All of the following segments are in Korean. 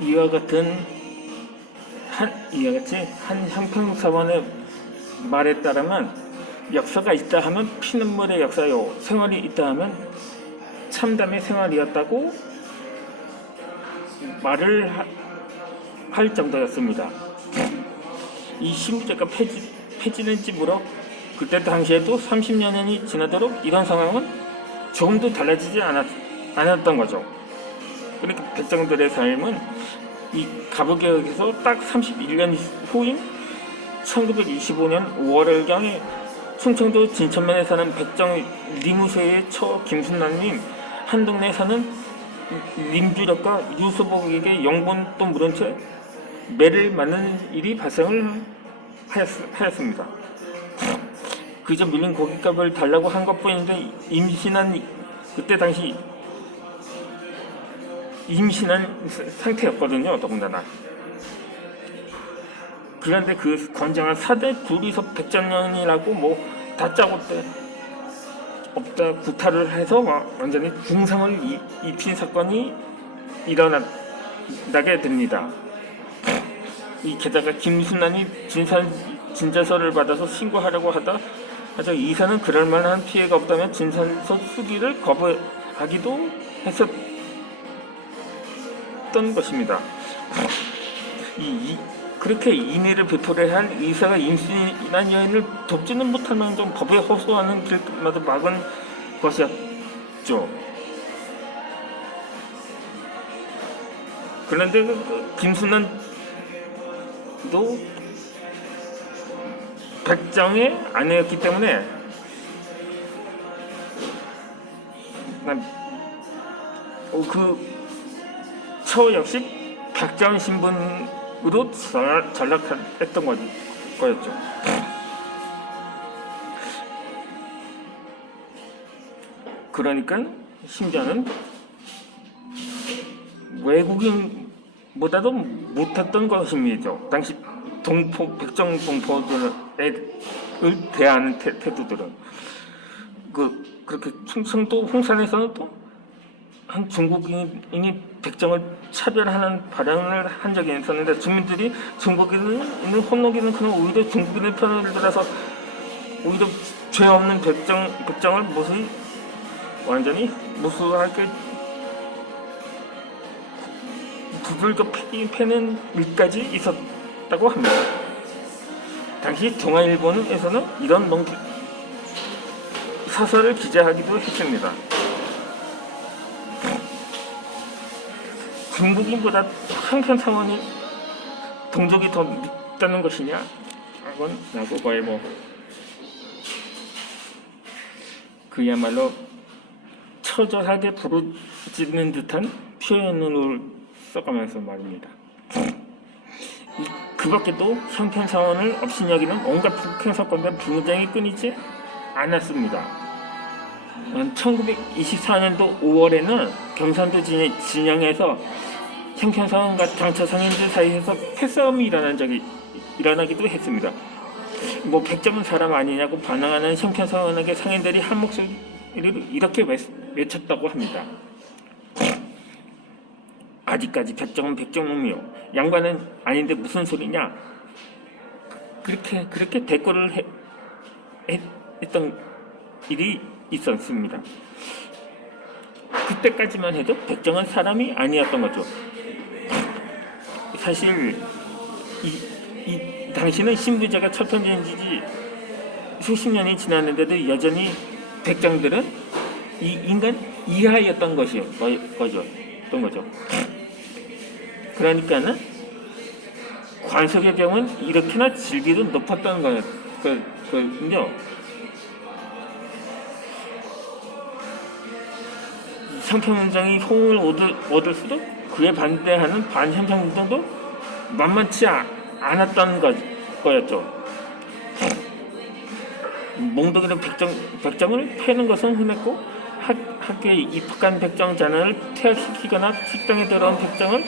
이와 같은 이와 같이 한 형평사원의 말에 따르면 역사가 있다 하면 피눈물의 역사요, 생활이 있다 하면 참담의 생활이었다고 말을 할 정도였습니다. 이 신부제가 폐지된지 물어 그때 당시에도 30년이 지나도록 이런 상황은 조금도 달라지지 않았던 거죠. 그러니까 백성들의 삶은 이 가부개혁에서 딱 31년 후인 1925년 5월경에 충청도 진천면에 사는 백정 리무세의 처 김순남님, 한 동네에 사는 림주력과 유수복에게 영본도 물은 채 매를 맞는 일이 발생을 하였습니다. 그저 밀린 고깃값을 달라고 한 것뿐인데 그때 당시 임신한 상태였거든요. 더군다나. 그런데 그 건장한 사대 둘이서 백전년이라고 다짜고짜 없다 구타를 해서 완전히 중상을 입힌 사건이 일어나게 됩니다. 게다가 김순환이 진술서를 받아서 신고하려고 하자 이사는 그럴 만한 피해가 없다면 진술서 수기를 거부하기도 했었던 것입니다. 그렇게 인애를 베풀어야 할 의사가 임신한 여인을 돕지는 못할 만큼 법에 호소하는 길마다 막은 것이었죠. 그런데 김순환도 백정의 아내였기 때문에 처 역시 백정 신분으로 전락했던 거였죠. 그러니까 심지어는 외국인보다도 못했던 것입니다. 당시 백정 동포들을 대하는 태도들은 그렇게 충청도 홍산에서는 또 한 중국인이 백정을 차별하는 발언을 한 적이 있었는데 주민들이 중국인은 혼노기는 그냥 오히려 중국인의 편을 들어서 오히려 죄 없는 백정을 완전히 무수하게 두들겨 패는 일까지 있었다고 합니다. 당시 동아일보에서는 이런 사설을 기재하기도 했습니다. 중국인보다 형편상황이 동족이 더 밉다는 것이냐? 라고 거의 그야말로 처절하게 부르짖는 듯한 표현을 써가면서 말입니다. 그 밖에도 형편사원을 업신여기는 온갖 북행사건과 분쟁이 끊이지 않았습니다. 1924년도 5월에는 경산도 진영에서 형편사원과 장차 상인들 사이에서 패싸움이 일어나기도 했습니다. 백점은 사람 아니냐고 반항하는 형편사원에게 상인들이 한 목소리로 이렇게 외쳤다고 합니다. 아직까지 백정은 백정놈이요, 양반은 아닌데 무슨 소리냐? 그렇게 대꾸를 했던 일이 있었습니다. 그때까지만 해도 백정은 사람이 아니었던 거죠. 사실 이 당시는 신부제가 철폐된 지 수십 년이 지났는데도 여전히 백정들은 이 인간 이하였던 거죠. 그러니까는 관속의 경우는 이렇게나 질비도 높았던 거였거든요. 형평운동이 호응을 얻을수록 그에 반대하는 반형평운동도 만만치 않았던 거였죠. 몽둥이로 백정을 패는 것은 흔했고 학교에 입학한 백정 자녀를 퇴학시키거나 식당에 들어온 백정을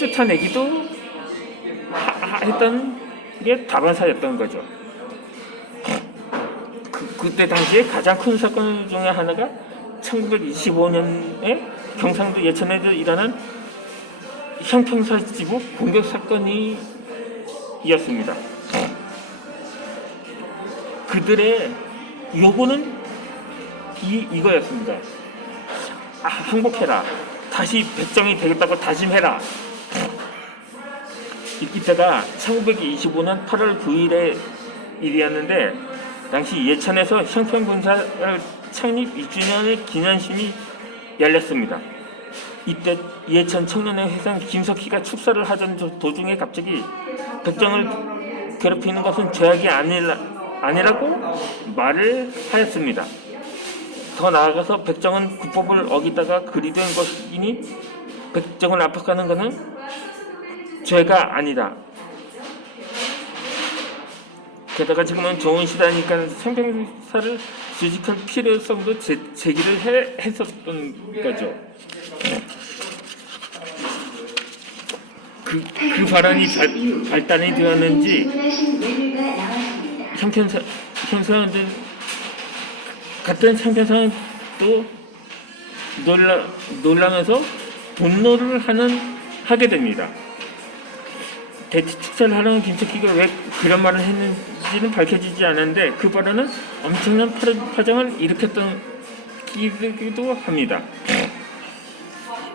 쫓아내기도 했던 게 다반사였던 거죠. 그때 당시에 가장 큰 사건 중에 하나가 1925년에 경상도 예천에서 일어난 형평사 지부 공격 사건이 이었습니다. 그들의 요구는 이거였습니다. 항복해라. 다시 백정이 되겠다고 다짐해라. 이때가 1925년 8월 9일의 일이었는데 당시 예천에서 형평군사 창립 2주년의 기념식이 열렸습니다. 이때 예천 청년회 회장 김석희가 축사를 하던 도중에 갑자기 백정을 괴롭히는 것은 죄악이 아니라고 말을 하였습니다. 더 나아가서 백정은 국법을 어기다가 그리 된 것이니 백정을 압박하는 것은 죄가 아니다. 게다가 지금은 좋은 시대니까 생명사를 조직할 필요성도 제기를 했었던 거죠. 그 발언이 발단이 되었는지 형평사원들 같은 형평사원도 놀라면서 분노를 하게 됩니다. 대체 축사를 하려는 김석희가 왜 그런 말을 했는지는 밝혀지지 않았는데 그 발언은 엄청난 파장을 일으켰던 기도 합니다.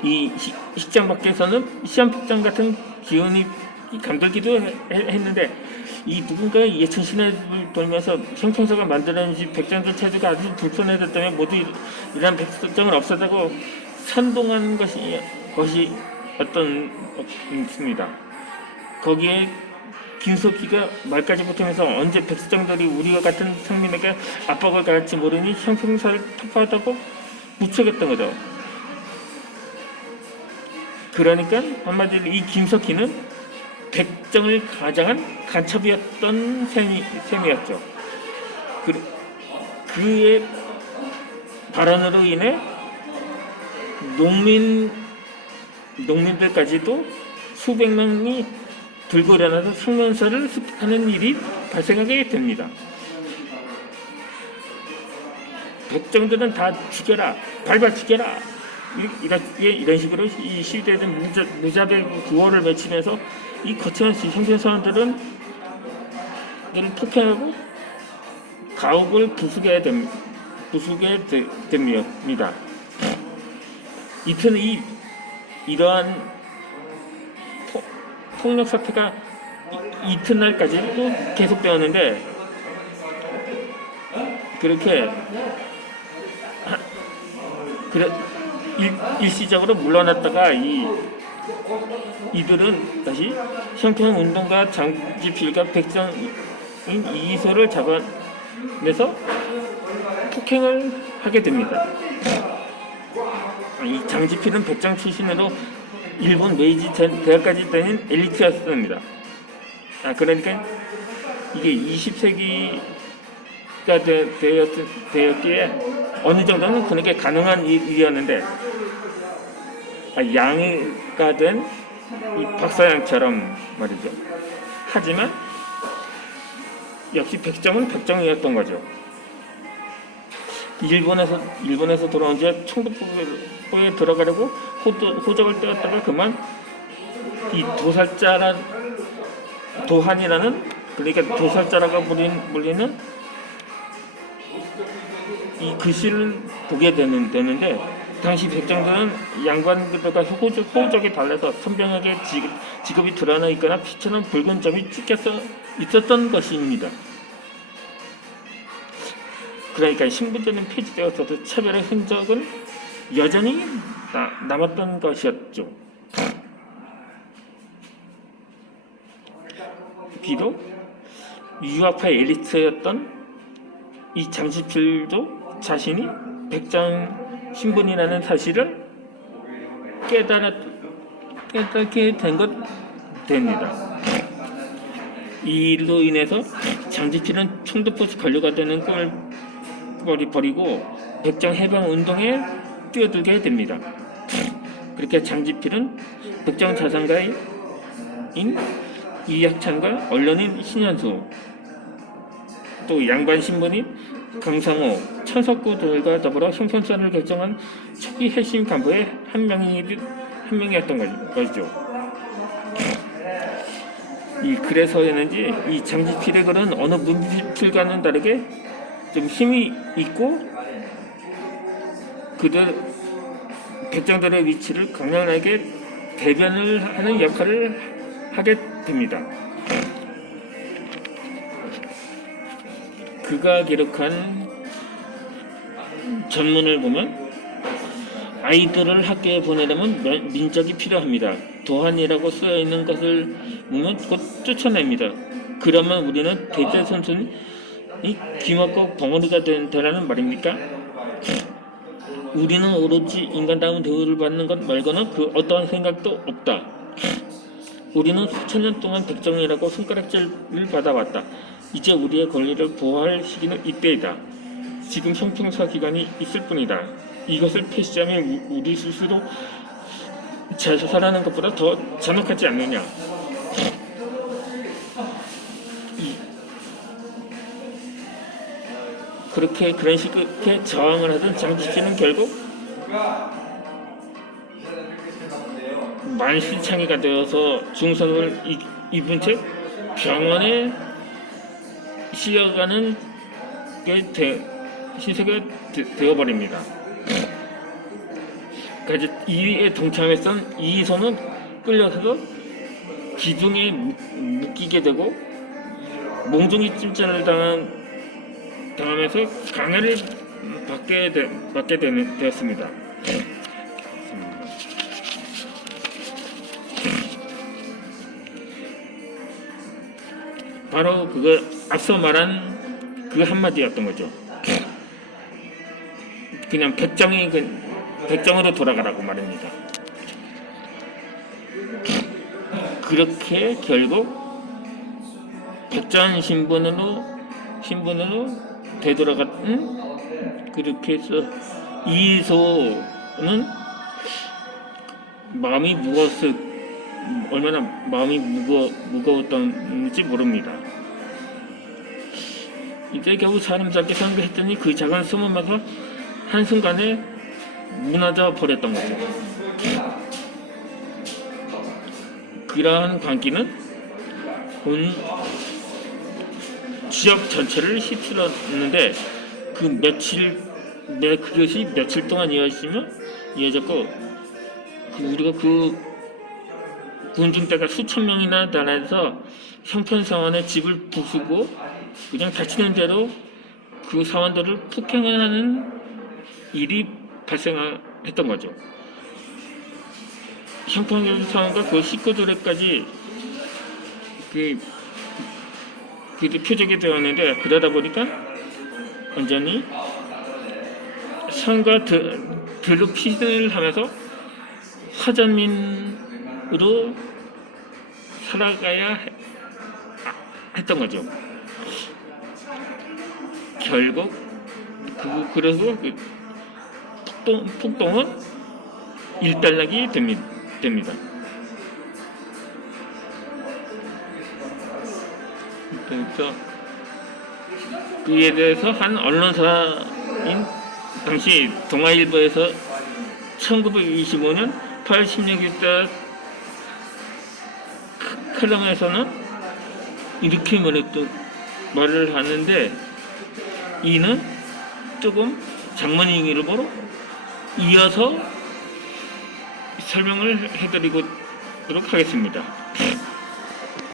이 식장 밖에서는 시한폭장 같은 기운이 감돌기도 했는데 이 누군가 예천 시내를 돌면서 형평사가 만들어진 백정들 체제가 아주 불편하기 때문에 모두 이러한 백정을 없애자고 선동한 것이 있습니다. 거기에 김석희가 말까지 못하면서 언제 백성들이 우리와 같은 상민에게 압박을 가할지 모르니 형평사를 터프하다고 무척했던 거죠. 그러니까 한마디로 이 김석희는 백정을 가장한 간첩이었던 셈이었죠. 그의 발언으로 인해 농민들까지도 수백 명이 들고 일어나서 성명서를 습득하는 일이 발생하게 됩니다. 백정들은 다 죽여라, 밟아 죽여라. 이런 식으로 이 시위대는 무자별 구호를 외치면서 이 거창한 형평사원들은 폭행하고 가옥을 부수게 됩니다. 이러한 폭력 사태가 이튿날까지도 계속되었는데 그렇게 일시적으로 물러났다가 이들은 다시 형평운동가 장지필과 백정인 이소를 잡아내서 폭행을 하게 됩니다. 이 장지필은 백정 출신으로 일본 메이지 대학까지 다닌 엘리트였습니다. 그러니까 이게 20세기가 되었기에 어느 정도는 그에게 가능한 일이었는데 양이가 된 이 박사양처럼 말이죠. 하지만 역시 백정은 백정이었던 거죠. 일본에서 돌아온 뒤에 청도포에 들어가려고 호적을 떼었다가 그만 이 도한이라는 그러니까 도살자라고 불리는 이 글씨를 보게 되는데 당시 백정들은 양반들과 호적이 달라서 선명하게 직업이 드러나 있거나 피처럼 붉은 점이 찍혀서 있었던 것입니다. 그러니까 신분제는 폐지되었어도 차별의 흔적은 여전히 남았던 것이었죠. 비록 유학파 엘리트였던 이 장지필도 자신이 백정 신분이라는 사실을 깨닫게 된 것 됩니다. 이 일로 인해서 장지필은 청도포시 관료가 되는 꿈을 버리고 백정 해방 운동에 뛰어들게 됩니다. 그렇게 장지필은 백정 자산가인 이학찬과 언론인 신현수 또 양반 신분인 강상호, 천석구들과 더불어 형평사를 결정한 초기 핵심 간부의 한 명이었던 것이죠. 그래서였는지 이 장지필의 글은 어느 문필과는 다르게 좀 힘이 있고 그들 백정들의 위치를 강렬하게 대변을 하는 역할을 하게 됩니다. 그가 기록한 전문을 보면 아이들을 학교에 보내려면 민적이 필요합니다. 도한이라고 쓰여있는 것을 보면 곧 쫓아냅니다. 그러면 우리는 대대손손이 기막고 벙어리가 된다는 말입니까? 우리는 오로지 인간다운 대우를 받는 것 말고는 그 어떠한 생각도 없다. 우리는 수천 년 동안 백정이라고 손가락질을 받아왔다. 이제 우리의 권리를 보호할 시기는 이때이다. 지금 형평사 기간이 있을 뿐이다. 이것을 표시하면 우리 스스로 자살하는 것보다 더 잔혹하지 않느냐. 그런 식의 저항을 하던 장지필은 결국 만신창이가 되어서 중상을 입은 채 병원에 실려가는 시세가 되어버립니다. 그래서 이에 동참했던 이소는 끌려서 기둥에 묶이게 되고 몽둥이 찜질을 당하면서 강해를 받게 되었습니다. 바로 그거 앞서 말한 그 한마디였던 거죠. 그냥 백정으로 돌아가라고 말입니다. 그렇게 결국 백전 신분으로 되돌아갔던 그렇게 해서 이소는 얼마나 마음이 무거웠던지 모릅니다. 이제 겨우 사람 잡게 상대했더니 그 작은 숨음에서 한순간에 무너져 버렸던 거죠. 그러한 광기는 온 지역 전체를 휩쓸었는데 그것이 며칠 동안 이어졌고 우리가 그 군중대가 수천 명이나 달아서 형편사원의 집을 부수고 그냥 다치는 대로 그 사원들을 폭행하는 일이 발생했던 거죠. 형편사원과 그 식구들에까지 표적이 되었는데 그러다 보니까 완전히 산과 들로 피신을 하면서 화전민으로 살아가야 했던 거죠. 결국 그래서 폭동은 일단락이 됩니다. 그래서 그에 대해서 한 언론사인 당시 동아일보에서 1925년 8월 16일자 칼럼에서는 이렇게 말을 하는데 이는 조금 장문인으로 이어서 설명을 해드리도록 하겠습니다.